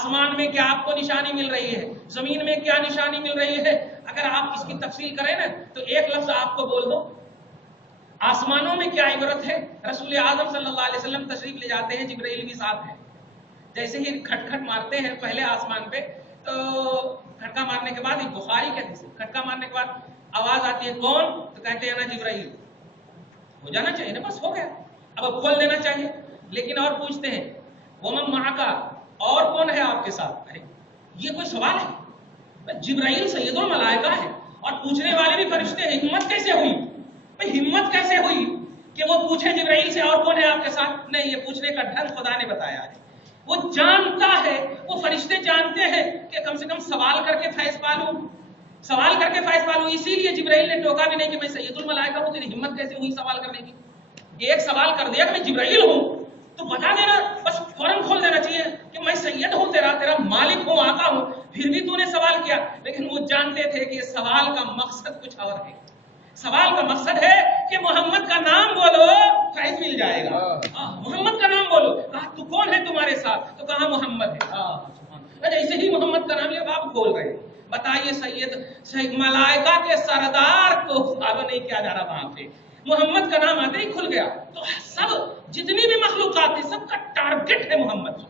آسمان میں کیا آپ کو نشانی مل رہی ہے، زمین میں کیا نشانی مل رہی ہے؟ اگر آپ اس کی تفصیل کریں نا تو ایک لفظ آپ کو بول دو، آسمانوں میں کیا عبرت ہے؟ رسول اعظم صلی اللہ علیہ وسلم تشریف لے جاتے ہیں، جبرائیل بھی ساتھ ہیں، جیسے ہی کھٹ کھٹ مارتے ہیں پہلے آسمان پہ، تو کھٹکا مارنے کے بعد، بخاری کے حدیث ہے، کھٹکا مارنے کے بعد آواز آتی ہے کون؟ تو کہتے ہیں نا جبرائیل، ہو جانا چاہیے نا، بس ہو گیا، اب کھول دینا چاہیے، لیکن اور پوچھتے ہیں ومن معک، اور کون ہے آپ کے ساتھ؟ یہ کوئی سوال ہے؟ جبرائیل سید الملائکہ ہے اور پوچھنے والے بھی فرشتے ہیں، ہمت کیسے ہوئی؟ ہمت کیسے ہوئی کہ وہ پوچھے جبرائیل سے اور کون ہے آپ کے ساتھ؟ نہیں، یہ پوچھنے کا ڈھنگ خدا نے بتایا ہے، وہ جانتا ہے، وہ فرشتے جانتے ہیں کہ کم سے کم سوال کر کے فیض پالوں، سوال کر کے فیض پالوں، اسی لیے جبرائیل نے ٹوکا بھی نہیں کہ میں سید الملائکہ ہوں، تیری ہمت کیسے ہوئی سوال کرنے کی؟ ایک سوال کر دیا کہ میں جبرائیل ہوں تو بتا دینا، بس فوراً کھول دینا چاہیے کہ میں سید ہوں، تیرا مالک ہوں، آقا ہوں، پھر بھی تو نے سوال کیا۔ لیکن وہ جانتے تھے کہ اس سوال کا مقصد کچھ اور ہے، سوال کا مقصد ہے کہ محمد کا نام بولو فیض مل جائے گا، محمد کا نام بولو، کہا تو کون ہے تمہارے ساتھ؟ تو کہا محمد ہے، ایسے ہی محمد کا نام لیا، آپ کھول رہے ہیں، بتائیے سید ملائکہ کے سردار کو فالو نہیں کیا جا رہا وہاں پہ، محمد کا نام آتے ہی کھل گیا۔ تو سب جتنی بھی مخلوقات ہیں سب کا ٹارگٹ ہے محمد،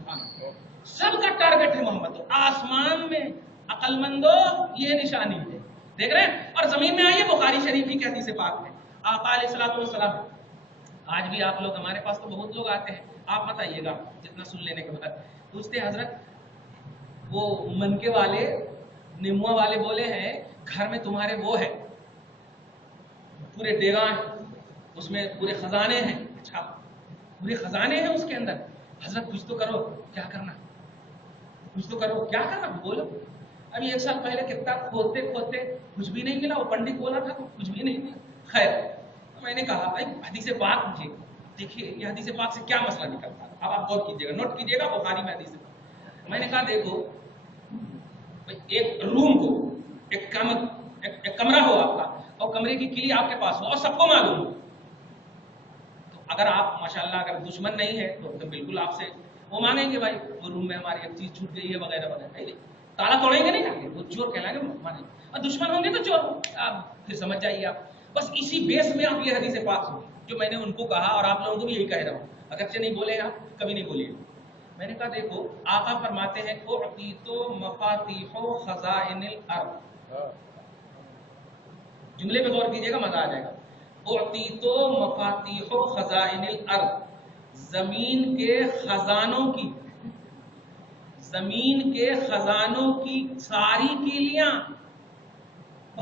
سب کا ٹارگٹ ہے محمد۔ تو آسمان میں عقل مندو یہ نشانی ہے، دیکھ رہے ہیں، اور زمین میں آئیے بخاری شریف کی حدیث پاک ہے، آقا علیہ الصلوۃ والسلام، آج بھی آپ لوگ، ہمارے پاس تو بہت لوگ آتے ہیں، آپ مت آئیے گا، جتنا سن لینے کے بعد پوچھتے حضرت وہ منکے والے نموا والے بولے ہیں گھر میں تمہارے وہ ہے پورے ڈیگاں ہیں، اس میں پورے خزانے ہیں، اچھا پورے خزانے ہیں اس کے اندر، حضرت کچھ تو کرو، کیا کرنا، کچھ تو کرو، کیا کرنا بولو۔ ابھی ایک سال پہلے کتنا کھودتے کھودتے کچھ بھی نہیں ملا، وہ پنڈت بولا تھا تو کچھ بھی نہیں ملا۔ خیر میں نے کہا بھائی حدیث پاک مجھے دیکھیے، یہ حدیث پاک سے کیا مسئلہ نکلتا ہے، اب آپ غور کیجیے گا، نوٹ کیجیے گا، بخاری میں حدیث پاک۔ میں نے کہا دیکھو ایک روم کو، ایک کمرہ ہو آپ کا، اور کمرے کی کلی آپ کے پاس ہو اور سب کو معلوم ہو، تو اگر آپ ماشاءاللہ اگر دشمن نہیں ہے تو بالکل آپ سے وہ مانگیں گے بھائی وہ روم میں ہماری ایک چیز چھوٹ گئی ہے وغیرہ وغیرہ، تالا توڑیں گے نہیں جا کے، وہ چور کہلائیں گے مانیں، اور دشمن ہوں گے تو چور، آپ پھر سمجھ جائیے آپ، بس اسی بیس میں آپ یہ حدیث پاک سنیں جو میں نے ان کو کہا، اور آپ لوگوں کو بھی یہی کہہ رہا ہوں، اگرچہ نہیں بولے آپ کبھی نہیں بولیے۔ میں نے کہا دیکھو آقا فرماتے ہیں اعطیت مفاتیح خزائن الارض، جملے پہ غور کیجیے گا مزہ آ جائے گا، اعطیت مفاتیح خزائن الارض، زمین کے خزانوں کی، زمین کے خزانوں کی ساری کیلیاں،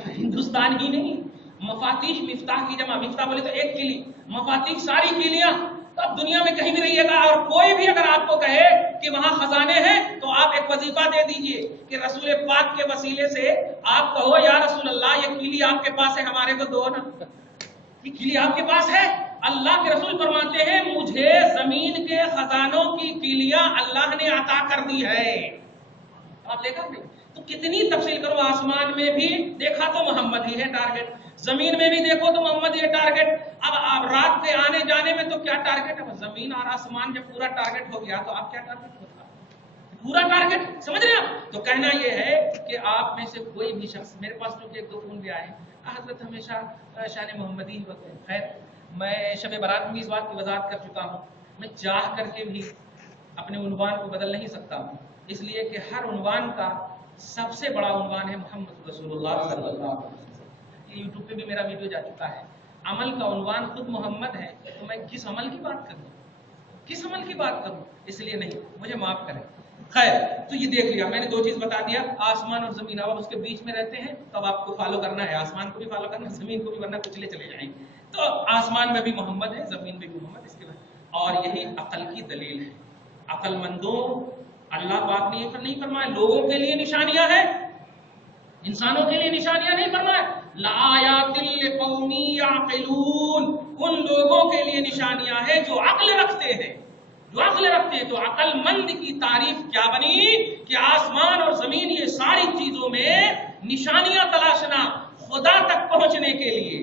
ہندوستان ہی نہیں، مفاتیح مفتاح کی جمع، مفتاح بولے تو ایک کلی، مفاتیح ساری کیلیاں، تو اب دنیا میں کہیں بھی رہیے گا اور کوئی بھی اگر آپ کو کہے کہ وہاں خزانے ہیں تو آپ ایک وظیفہ دے دیجئے کہ رسول پاک کے وسیلے سے آپ کہو یا رسول اللہ یہ کلی آپ کے پاس ہے، ہمارے کو دو نا، یہ کلی آپ کے پاس ہے۔ اللہ کے رسول فرماتے ہیں مجھے زمین کے خزانوں کی کلیاں اللہ نے عطا کر دی ہے، آپ دیکھا نہیں تو کتنی تفصیل کرو، آسمان میں بھی دیکھا تو محمد ہی ہے ٹارگٹ، زمین میں بھی دیکھو تو محمد ہی ہے ٹارگٹ، اب آپ رات کے آنے جانے میں تو کیا ٹارگٹ ہے، زمین اور آسمان جب پورا ٹارگٹ ہو گیا تو آپ کیا ٹارگٹ ہوگا، پورا ٹارگٹ، سمجھ رہے ہیں آپ؟ تو کہنا یہ ہے کہ آپ میں سے کوئی بھی شخص، میرے پاس تو ایک دو فون بھی آئے ہیں، حضرت ہمیشہ شان محمدی ہی ہوتے ہیں، خیر میں شب برات میں بھی اس بات کی وضاحت کر چکا ہوں، میں چاہ کر کے بھی اپنے عنوان کو بدل نہیں سکتا ہوں، اس لیے کہ ہر عنوان کا سب سے بڑا عنوان ہے محمد رسول اللہ صلی اللہ علیہ وسلم۔ یہ یوٹیوب پہ بھی میرا ویڈیو جا چکا ہے، عمل کا عنوان خود محمد ہے، تو میں کس عمل کی بات کروں، کس عمل کی بات کروں، اس لیے نہیں، مجھے معاف کریں۔ خیر تو یہ دیکھ لیا میں نے، دو چیز بتا دیا، آسمان اور زمین، اب اس کے بیچ میں رہتے ہیں تب آپ کو فالو کرنا ہے، آسمان کو بھی فالو کرنا ہے، زمین کو بھی، ورنہ کچلے چلے جائیں گے۔ تو آسمان میں بھی محمد ہے، زمین میں بھی محمد، اس کے بعد اور یہی عقل کی دلیل ہے۔ عقل مندوں اللہ پاک نے یہ نہیں فرمایا لوگوں کے لیے نشانیاں ہیں، انسانوں کے لیے نشانیاں نہیں فرمایا، لآیات لقوم یعقلون، ان لوگوں کے لیے نشانیاں ہیں جو عقل رکھتے ہیں، جو عقل رکھتے ہیں۔ تو عقل مند کی تعریف کیا بنی کہ آسمان اور زمین یہ ساری چیزوں میں نشانیاں تلاشنا خدا تک پہنچنے کے لیے،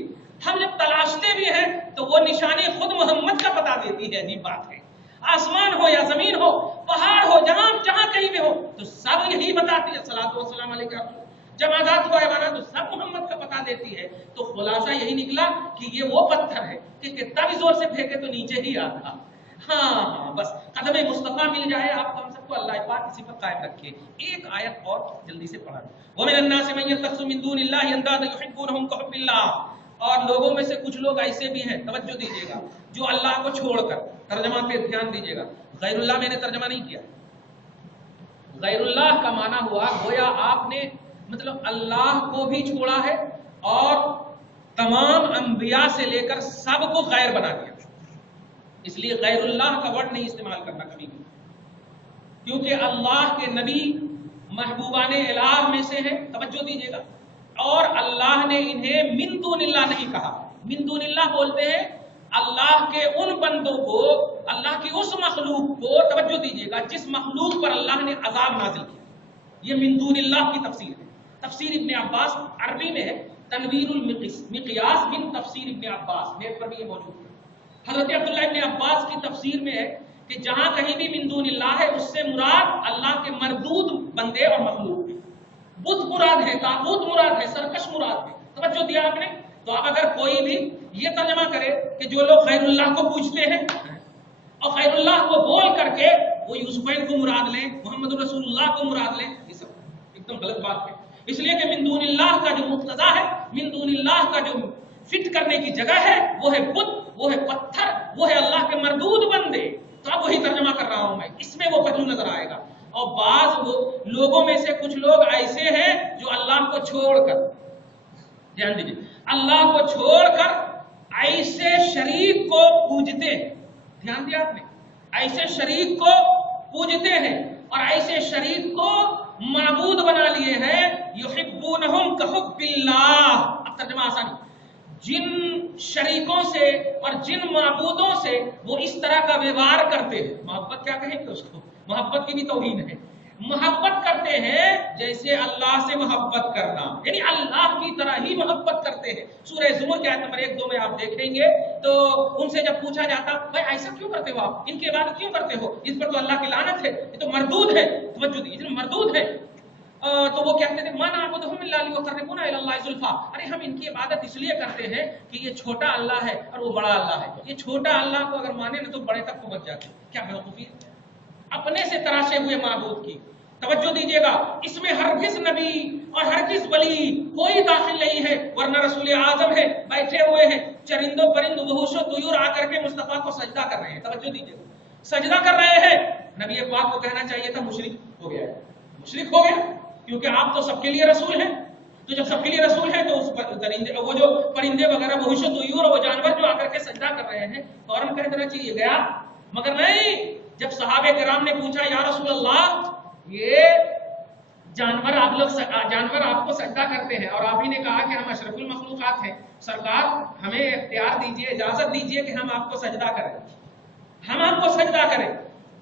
ہم جب تلاشتے بھی ہیں تو وہ نشانی خود محمد کا بتا دیتی ہے، عجیب بات ہے، آسمان ہو یا زمین ہو، پہاڑ ہو، جہاں کہیں بھی ہو، تو بتاتی ہے صلاۃ و سلام علیہ کا جمادات و حیوانات سب محمد کا پتا دیتی ہے. تو خلاصہ یہی نکلا کہ یہ وہ پتھر ہے کہ کتنا بھی زور سے پھینکے تو نیچے ہی آتا. ہاں بس قدم مصطفیٰ مل جائے آپ کو، ہم سب کو اللہ پاک اسی پر قائم رکھے. ایک آیت اور جلدی سے پڑھا. وَمِنَ النَّاسِ مَن يَتَّخِذُ مِن دُونِ اللَّهِ أَندَادًا يُحِبُّونَهُم كَحُبِّ اللَّهِ، اور لوگوں میں سے کچھ لوگ ایسے بھی ہیں، توجہ دیجیے گا، جو اللہ کو چھوڑ کر، ترجمہ پہ دھیان دیجیے گا، غیر اللہ میں نے ترجمہ نہیں کیا. غیر اللہ کا معنی ہوا گویا آپ نے مطلب اللہ کو بھی چھوڑا ہے اور تمام انبیاء سے لے کر سب کو غیر بنا دیا. اس لیے غیر اللہ کا ورڈ نہیں استعمال کرنا کبھی بھی، کیونکہ اللہ کے نبی محبوبان الہ میں سے ہیں. توجہ دیجیے گا. اور اللہ نے انہیں من دون اللہ نہیں کہا. من دون اللہ بولتے ہیں اللہ کے ان بندوں کو، اللہ کی اس مخلوق کو، توجہ دیجیے گا، جس مخلوق پر اللہ نے عذاب نازل کیا. یہ من دون اللہ کی تفسیر ہے. تفسیر ابن عباس عربی میں ہے تنویر المقیاس من تفسیر ابن عباس، نیٹ پر بھی یہ موجود ہے. حضرت عبداللہ ابن عباس کی تفسیر میں ہے کہ جہاں کہیں بھی من دون اللہ ہے اس سے مراد اللہ کے مردود بندے اور مخلوق ہیں. بت مراد ہے، طاغوت مراد ہے، سرکش مراد ہے. توجہ دیا آپ نے. تو اب اگر کوئی بھی یہ ترجمہ کرے کہ جو لوگ خیر اللہ کو پوچھتے ہیں اور خیر اللہ کو بول کر کے وہ یوسفین کو مراد لیں، محمد رسول اللہ کو مراد لیں، یہ سب ایک دم غلط بات ہے. اس لیے کہ من دون اللہ کا جو مقتضا ہے، من دون اللہ کا جو فٹ کرنے کی جگہ ہے، وہ ہے بت، وہ ہے پتھر، وہ ہے اللہ کے مردود بندے. تو اب وہی ترجمہ کر رہا ہوں میں، اس میں وہ پہلو نظر آئے گا. اور بعض لوگوں میں سے کچھ لوگ ایسے ہیں جو اللہ کو چھوڑ کر، دھیان دیجیے، اللہ کو چھوڑ کر ایسے شریک کو پوجتے ہیں. دھیان دیا آپ نے، ایسے شریک کو پوجتے ہیں اور ایسے شریک کو معبود بنا لیے ہیں. یحبونہم کحب اللہ. اب ترجمہ آسانی. جن شریکوں سے اور جن معبودوں سے وہ اس طرح کا ویوہار کرتے ہیں، محبت کیا کہیں گے اس کو، محبت کی بھی توہین ہے. محبت کرتے ہیں جیسے اللہ سے محبت کرنا، یعنی اللہ کی طرح ہی محبت کرتے ہیں. سورہ زمر کی آیت نمبر 1-2 میں آپ دیکھیں گے تو ان سے جب پوچھا جاتا بھائی ایسا کیوں کرتے ہو آپ، ان کی عبادت کیوں کرتے ہو، اس پر تو اللہ کی لعنت ہے، یہ تو مردود ہے. توجہ دیجیے، مردود ہے. تو وہ کہتے تھے ما نعبدہم الا لیقربونا الی اللہ زلفی، ارے ہم ان کی عبادت اس لیے کرتے ہیں کہ یہ چھوٹا اللہ ہے اور وہ بڑا اللہ ہے. یہ چھوٹا اللہ کو اگر مانے نا تو بڑے تک پہنچ جاتے. کیا بیوقوفی اپنے سے تراشے ہوئے معبود کی. توجہ دیجیے گا، اس میں ہرگز نبی اور ہرگز ولی کوئی داخل نہیں ہے، ورنہ رسول اعظم ہے، بیٹھے ہوئے ہیں، چرندوں پرند وحوش و طیور آ کر کے مصطفیٰ کو سجدہ کر رہے ہیں. توجہ دیجیے گا، سجدہ کر رہے ہیں. نبی پاک کو کہنا چاہیے تھا مشرک ہو گیا ہے، مشرک ہو گیا، کیونکہ آپ تو سب کے لیے رسول ہیں. تو جب سب کے لیے رسول ہیں تو اس درندے، وہ جو پرندے وغیرہ وحوش و طیور اور وہ جانور جو آ کر کے سجدہ کر رہے ہیں فوراً کہہ دینا چاہیے گیا. مگر نہیں، جب صحابہ کرام نے پوچھا یا رسول اللہ یہ جانور آپ کو سجدہ کرتے ہیں اور آپ ہی نے کہا کہ ہم اشرف المخلوقات ہیں، سرکار ہمیں اختیار دیجیے، اجازت دیجیے کہ ہم آپ کو سجدہ کریں، ہم آپ کو سجدہ کریں.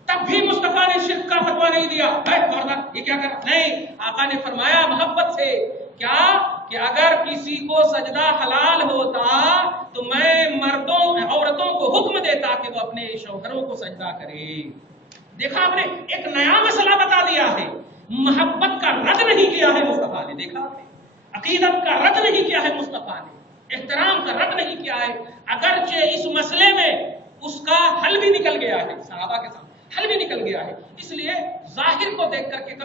تب بھی مصطفیٰ نے شرک کا فتویٰ نہیں دیا. یہ کیا کر نہیں، آقا نے فرمایا محبت سے کیا کہ اگر کسی کو سجدہ حلال ہوتا تو میں عورتوں کو حکم دیتا کہ وہ اپنے شوہروں کو سجدہ کرے. دیکھا آپ نے، ایک نیا مسئلہ بتا دیا ہے. محبت کا رد نہیں کیا ہے مصطفیٰ نے. دیکھا آپ نے، عقیدت کا رد نہیں کیا ہے مصطفیٰ نے، احترام کا رد نہیں کیا ہے. اگرچہ اس مسئلے میں اس کا حل بھی نکل گیا ہے، صحابہ کے سامنے حل بھی نکل گیا ہے. اس لیے ظاہر کو دیکھ کر کے